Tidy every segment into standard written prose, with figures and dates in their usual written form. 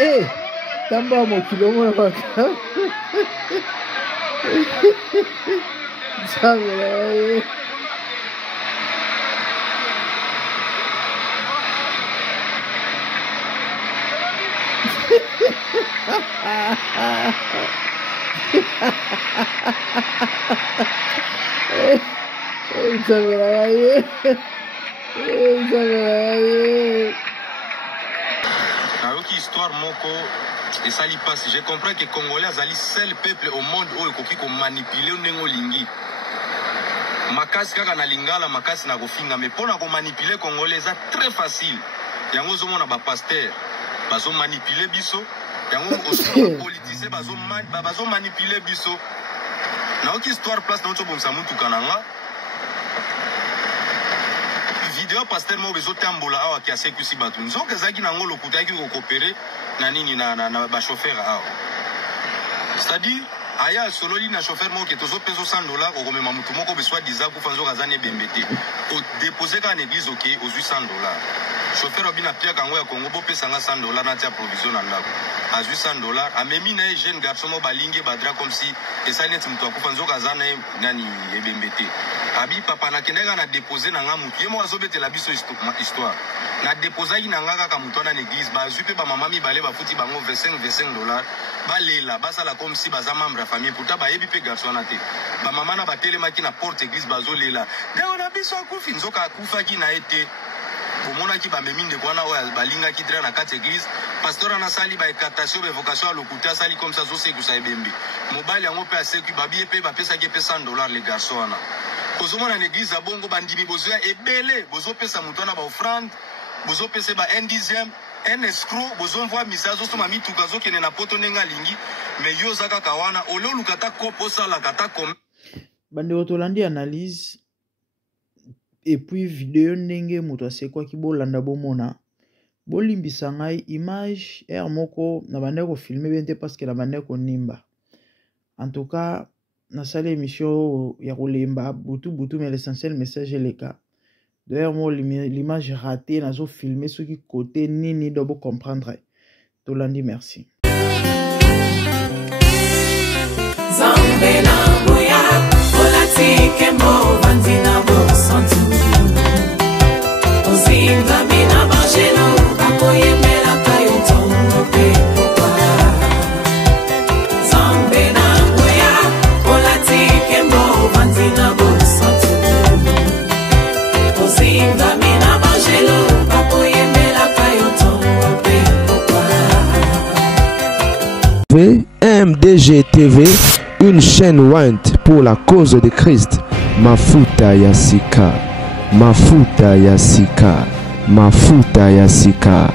Eh, tamba mo kilomo baka. Sabela. Histoire moko et ça lui passe. Je comprends que les Congolais sont le seul peuple au monde où ils manipuler ou lingi. Makasi kaka na lingala makasi na kofinga mais pour na ko manipuler Congolais c'est très facile. Yango zo mona ba pasteur bazo manipuler biso. Yango aussi politicien bazo manipuler biso. Na oki histoire place na oto bomsa mutu kananga. Vidéo pasteur mo bezo tambola awa ki asekusi batu. Nzoke zaki na ngolo kutaki ko coopérer na nini na ba chauffeur awa. C'est-à-dire aya sololi na chauffeur mo ke tozo peso $100 ko komema mutu moko beswa diza ku fanzo kazane bembete. O déposer ka na église OK aux $800. Chauffeur obina pia kango ya Congo bo pesa nga $100 na tia provision na ndako. A $800 amemi na jeune garçon mo balinge badra comme si esa net mutu akufa nzo kazana nani ebembete. Abi papa na kendeka na déposer na nga mutu yemo azobete la biso histoire. Na déposer ina nga kaka mutu na église ba zupe ba mama mi bale ba futi bango $25 ba lela basala comme si baza membre ya famille pourtant ba yebi pe garçon na te. Ba mama na batelema ki na porte église bazo lela. Deo na biso akufi nzoka akufa ki na ete. Bomona ki ba meminde kwana oya balinga ki dra na kati église pasteur na sali ba écatation ba vocation à lokuta sali comme ça zo se kusa ebembe. Mobile yango pe aseku ba bi pe ba pesa ki pe $100 les garçons na. Kozomona na église abongo bandimi bozoya ebele bozo pesa mutu na ba offrande bozo pesa ba 1/10 un escroc bozo mvoa misazo so mami tukazo kene na poto nenga lingi mais yo zaka kawana ole lukata kopo sala kata kom bande otolandi analyse et puis vidéo ndenge moto asekwa ki bolanda bomona bolimbisa ngai image er moko na bande ko filmer bente parce que na bande ko nimba en tout cas na salle émission ya kolemba butu mais l'essentiel message est le cas d'ailleurs moi l'image ratée nazo filmer ce qui côté nini dobo comprendre tolandi merci Zambela boya olatike mo vanzina bo santu ozinga mina bajelo akoye mela kayo tongo pe popa Zambela boya olatike mo vanzina bo santu ozinga mina bajelo akoye mela kayo tongo pe popa MDG TV, une chaîne Wint pour la cause de Christ. Mafuta Yasika, Mafuta Yasika, Mafuta Yasika.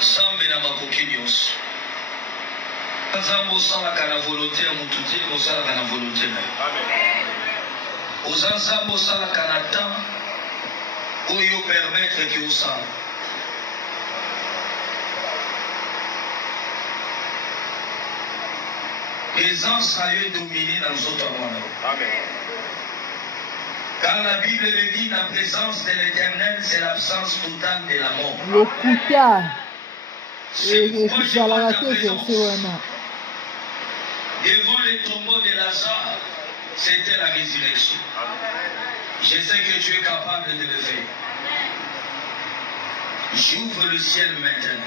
Zambe na makoki nyonso. Nzambe osalaka na volonté ya motu te osalaka na volonté na yo. Oza nzambe osalaka na temps oyo permettre ke osala. Présence na yo edomine na nzoto ya mwana. Quand la Bible le dit, la présence de l'Éternel, c'est l'absence totale de la mort. Le kuta C'est pourquoi je vois ta présence. wana Devant le tombeau de Lazare, c'était la résurrection. Je sais que tu es capable de le faire. J'ouvre le ciel maintenant.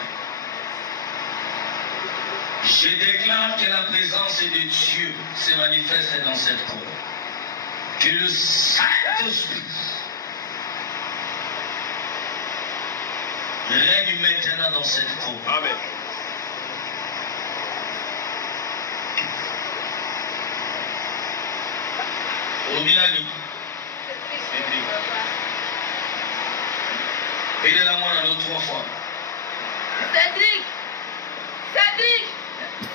Je déclare que la présence de Dieu se manifeste dans cette cour. Que le Saint-Esprit règne maintenant dans cette cour. Amen. Obilani. Aidez-la-moi dans l'autre 3 fois. Cédric! Cédric!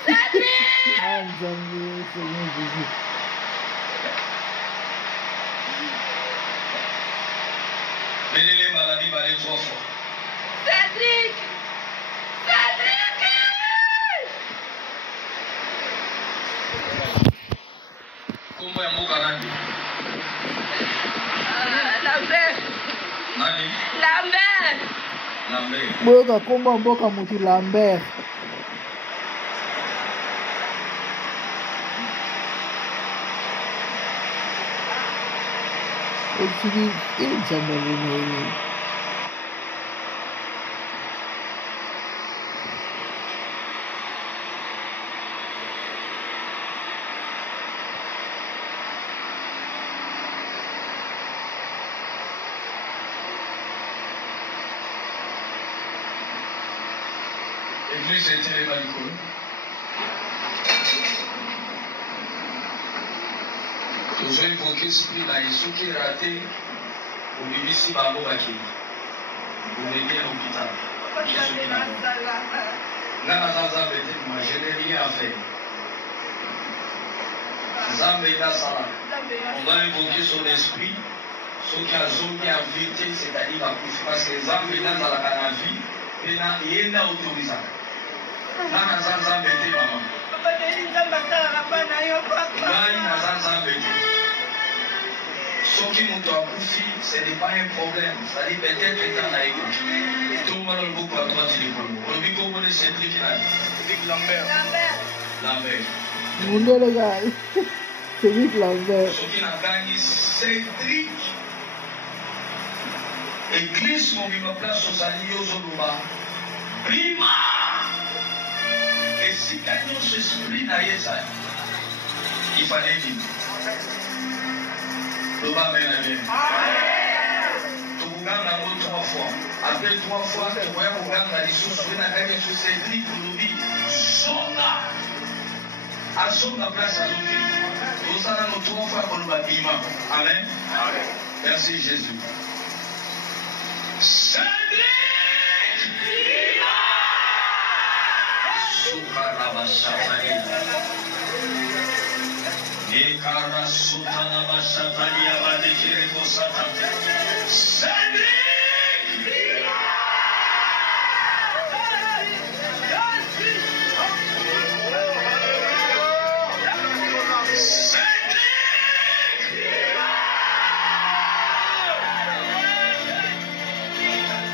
Cédric! Ah, Nzambe, Seigneur Jésus. Aidez-les maladies par les 3 fois. Cédric! Cédric! Kombo ya mboka nani? Lambert! Nani? Lambert! Lambert. Boyoka kombo ya mboka motu Lambert. Otili Nzambe lene. Église était les Malikolo. Toujours évoqué l'esprit là, et ceux qui raté, au début, si Bango Baki, vous venez à l'hôpital. Là, je n'ai rien à faire. Zambé Sala. On va évoquer son esprit, ceux qui ont zone invité, c'est-à-dire la couche, parce que Zambé dans la vie, il y a une autorisation. Nana Zanza Bete Maman. Nana Zanza Bete. Ce qui nous doit bouffer, ce n'est pas un problème. C'est-à-dire peut-être étant là écoute. Tout le monde a beaucoup à droite du l'école. On dit qu'on est Cédric Lambert. Lambert. Monde legal. Cédric Lambert. Ce qui n'a gagné Cédric. Église, mon bima place aux alliés aux Oluba. Bima. Et si gagnons ce esprit d'Aïesa, il fallait dire. Le bas mène bien. Tu regardes la mot 3 fois. Après 3 fois, tu regardes la licence, tu as gagné sur Cédric, Loubi, Zonga. À Zonga place à Zofi. Nous allons 3 fois pour le bâtiment. Amen. Merci Jésus. Cédric! Ekara sutana bashatali abadekire kosata. Cédric!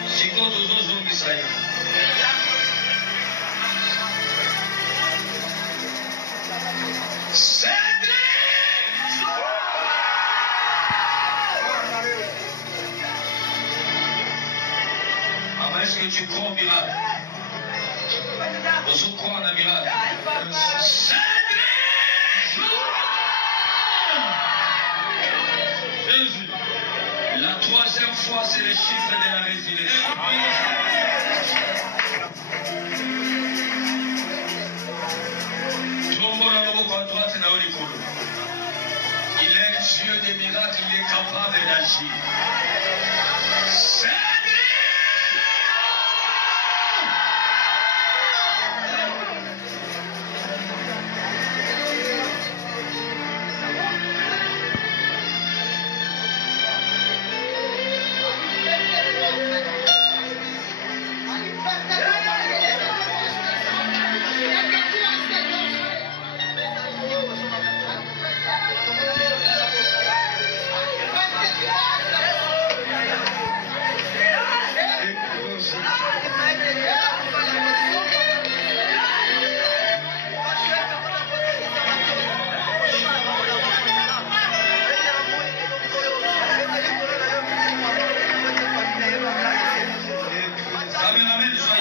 Siko tuzozo misaya. Est-ce que tu crois au miracle? Je crois en un miracle. Jésus. La 3e fois, c'est le chiffre de la résurrection. Il est Dieu des miracles, il est capable d'agir. Caméraman, sois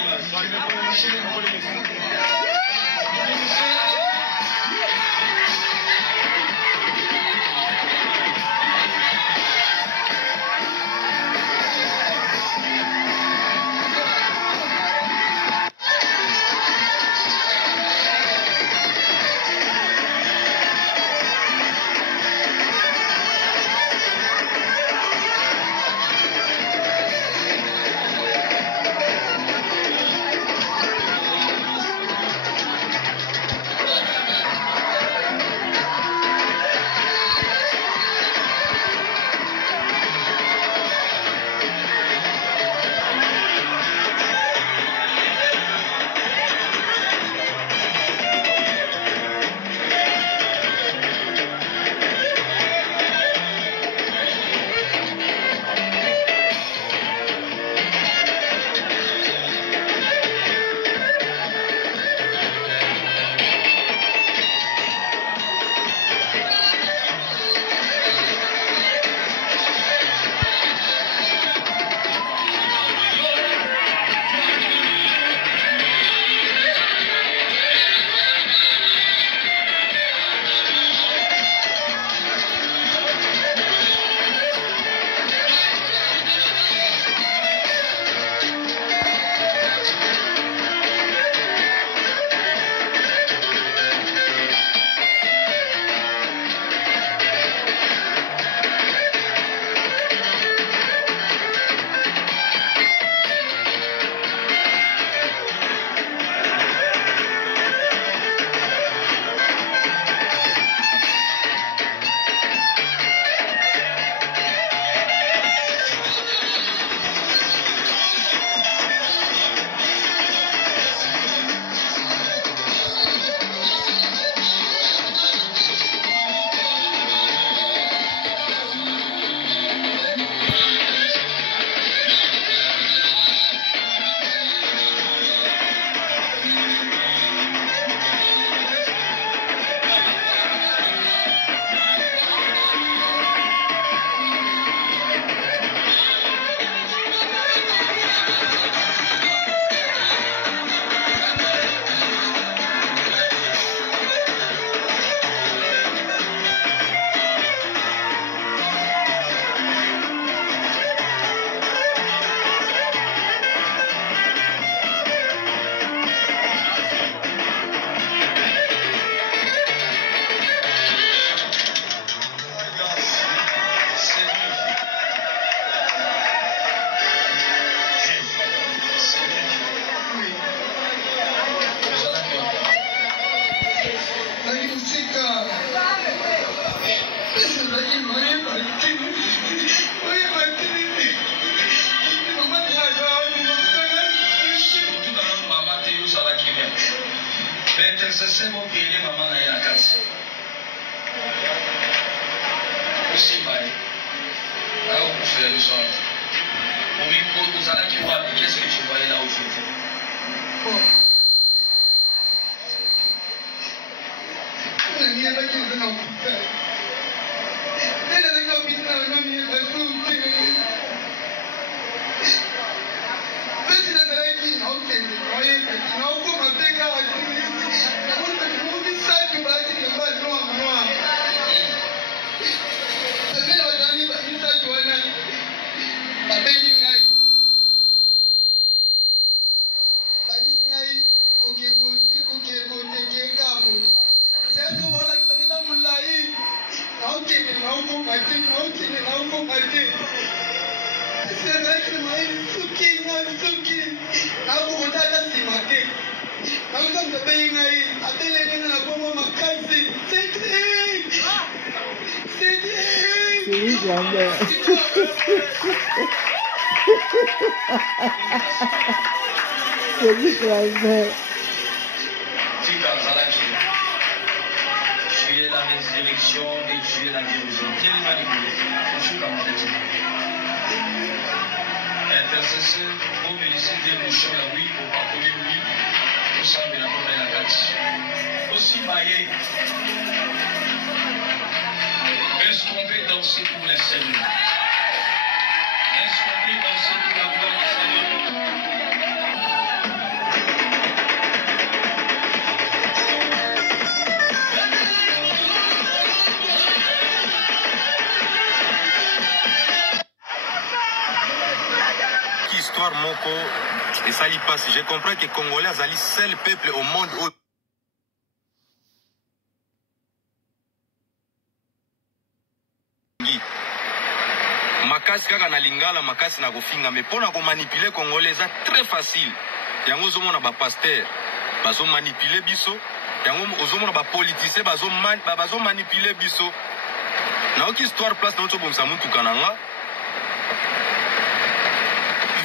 L'intercession m'a payé maman à la casse. Aussi, là où vous faites le soir. Vous allez qui voir, qu'est-ce que tu voyais là aujourd'hui? Tu es la résurrection et tu es la guérison. Qui est manipulé? Intercesseur, pour féliciter le chou la oui, pour pas oui, pour ça, mais la première la carte. Aussi maillé. Est-ce qu'on peut danser pour les Seigneurs? Est-ce qu'on peut danser pour la gloire du Seigneur? moko et ça lui passe. Je comprends que Congolais azali seul peuple au monde où makasi kaka na lingala makasi na kofinga mais pona ko manipuler Congolais ça très facile. Yango zomona ba pasteur bazo manipuler biso, yango ozomona ba politicien bazo manipuler biso. Na oki histoire place na tobomsa muntu kananga.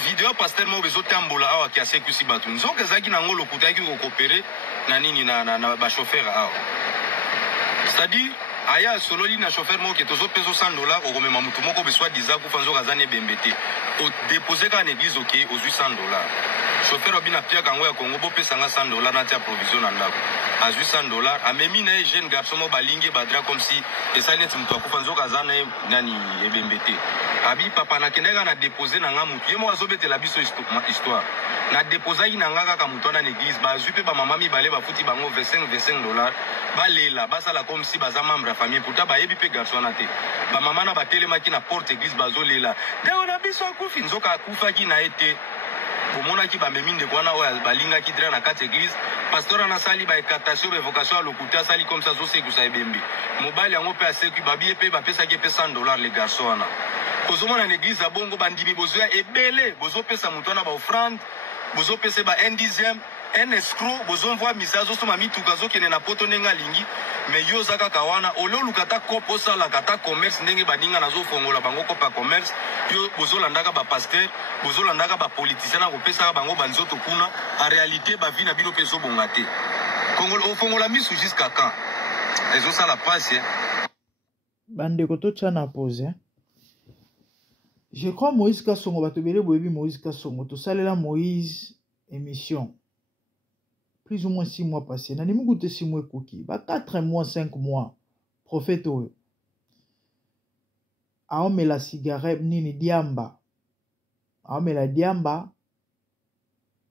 Video pasteur mo bezo tambola awa ki asekusi batu. Nzoka zaki na ngolo kutaki ko coopérer na nini na ba chauffeur awa. C'est-à-dire aya sololi na chauffeur mo ke tozo peso $100 ko komema mutu moko beswa dizaku fanzo kazane bembete. O déposer ka na église OK aux $800. Chauffeur obina pia kango ya Congo bo pesa nga $100 na tia provision na ndako. À $800 amemi na jeune garçon mo balinge badra comme si esa net mutu akufa nzo kazana nani ebembete. Abi papa na kendeka na déposer na nga mutu. Yemo azobetela biso histoire. Na déposer na nga kaka mutu na église ba zupe ba mama mi bale ba futi bango $25 balela basala comme si baza membre ya famille pourtant ba yebi pe garçon na te. Ba mama na batelema ki na porte église bazolela. Ndewo na biso akufi nzoka akufa ki na ete. Bomona ki ba meminde kwana oya balinga ki dra na kati église. Pasteur na sali ba écatation ba vocation à lokuta sali comme ça zo seku sa ebembe. Mobile yango pe aseku babi pe ba pesa ki pe $100 les garçons na. Kozomona na église ya bongo bandimi bozoya ebele bozo pesa mutu na ba offrande bozo pesa ba 1/10 un escroc bozo envoie message so mami tukazo kene na poto nenga lingi mais yo zaka kawana ololu kata kopo sala kata commerce ndenge badinga nazo fongola bango kopa commerce yo bozo landaka ba pasteur bozo landaka ba politicien na kopesa bango banzoto kuna en réalité ba vie na bino peso bongate Congolo fongola misu jusqu'à quand ezo sala passe bande koto tchana pose. Je crois Moïse Kassongo batobele boyebi Moïse Kassongo to salela Moïse émission plus ou moins 6 mois passés na nimi goûter 6 mois koki ba 4 mois 5 mois prophète oyo aomela cigarette nini diamba aomela diamba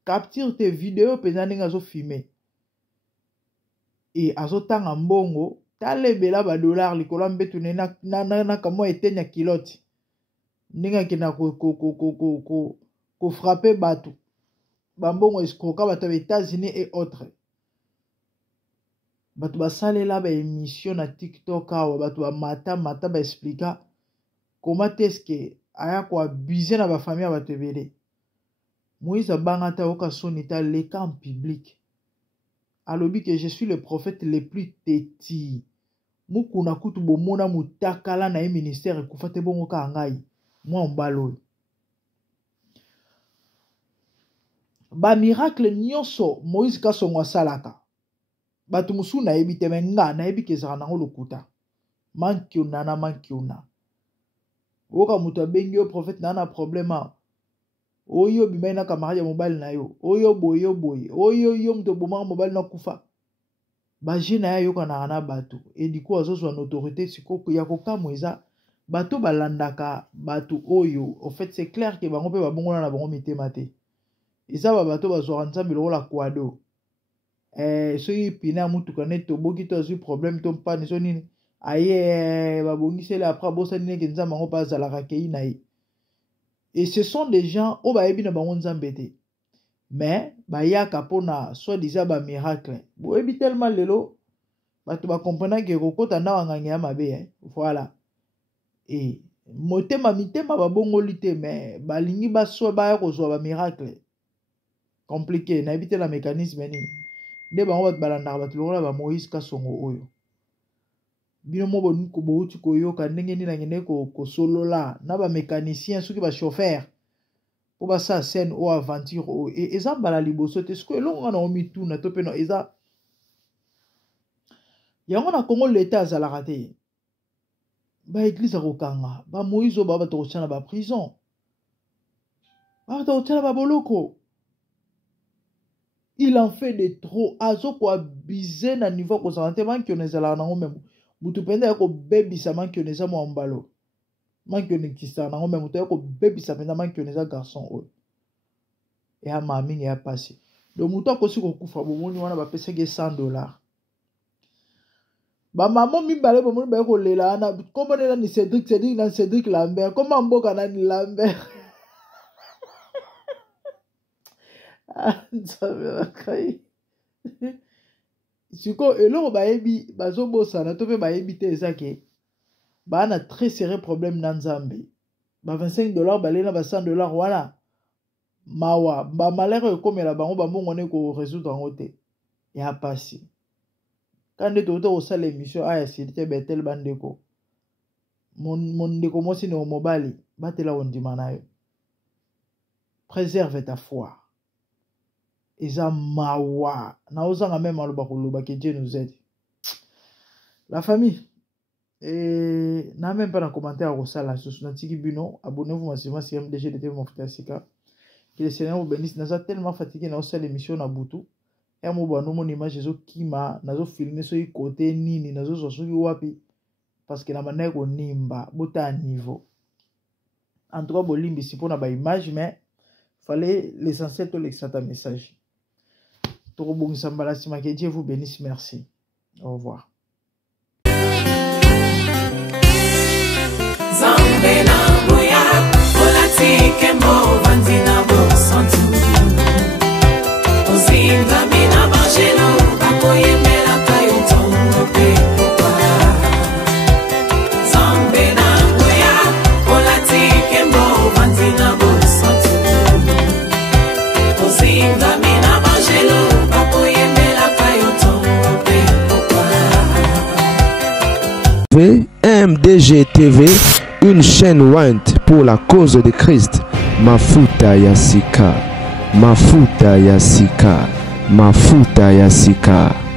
capture tes vidéos peza ndenge azo filmer et azotanga mbongo talebela ba dollar likolo mbetu na kamo etenya kilote ndenge kina ko frapper bato bambongo escroka bato ya États-Unis et autres bato basalela ba émission na TikTok awa bato ba mata ba explica comment est-ce que aya ko abuser na ba famille bato ebele. Moïse abangata oka sonita le camp public alobi que je suis le prophète le plus têtu mukuna kutu bomona mutakala na ministère ekufate bongo ka ngai moi mbalo ba miracle nyonso Moïse Kassongo salaka batu musu na yebi te menga na yebi kezaka nango lokuta mankiona na mankiona oka mutu abengi yo prophète na problème oyo bimai na camarade ya mobile na yo oyo boye oyo yo mutu bomanga mobile na kufa ba jena ya yoka na batu et du coup azozwa na autorité sikoko ya kokamwa eza bato balandaka bato oyo en fait c'est clair que bango pe babongona na bango mitema te eza ba bato bazwaka nzambe lokola kwado soki pina mutuka ne toboki to azwi problème to mpane so nini aye babongiseli après bosani neke nzambe bango mpe azalaka kei na ye et ce sont des gens oyo bayebi na bango nzambe te mais bayaka mpona soi-disant ba miracle boyebi tellement lelo bato bakomprenaki ekokota na wanganga ya mabe voilà et motema mitema babongoli te mais balingi baswa baya kozwa ba miracle compliqué na yebi te la mécanisme nini nde bango bato balandaka bato lokola ba Moïse Kassongo oyo bino mo bouti koyoka ndenge nini nangende kosolola na ba mécanicien soki ba chauffeur po basa scène o aventure o eza mbala liboso te siko elongo na omituna to pe no eza yango na Congo l'État azalaka te ba église akokanga ba Moïse ba bato kotia na ba prison ba bato kotia na ba boloko. Il en fait de trop azo ko abuser na niveau ko santé manki onezala na ngomem mutu penda yako bebisa manki oneza mo mbalo manki onekisa na ngomem mutu yako bebisa penda manki oneza garçon o et a mami ya passé donc mutu akosi ko kufa bomoni wana ba pesa ke $100 ba maman mibale bomoni ba ko lela na comment na ni Cédric Lambert comment mboka na ni Lambert nzambe na kai siko eloko bayebi bazobosana to mpe bayebi te eza ke bana très sérieux problème na nzambe ba $25 balela ba $100 wana mawa ba malheur ekomela bango bambongo ne ko résoudre yango te ya pasi kande toto osala émission aya sirite betel bandeko mon ndeko mosi ne mobali batela ondima na yo préserve ta foi eza mawa na ozanga même aloba koloba que Dieu nous aide la famille et na même pas dans commentaire au sala sur natiki bino abonnez-vous massivement si MDG de TV Mafuta ya Sika que le Seigneur vous bénisse naza tellement fatigué na osala émission na butu et mo bano mon image ezo kima nazo filmer so côté nini nazo sosuki wapi parce que na bana ko nimba bota niveau en tout cas bolimbi si pour na ba image mais fallait l'essentiel to l'extra message. Que Dieu vous bénisse, merci. Au revoir. MDG TV, une chaîne Wint pour la cause de Christ. Mafuta ya Sika, Mafuta ya Sika, Mafuta ya Sika.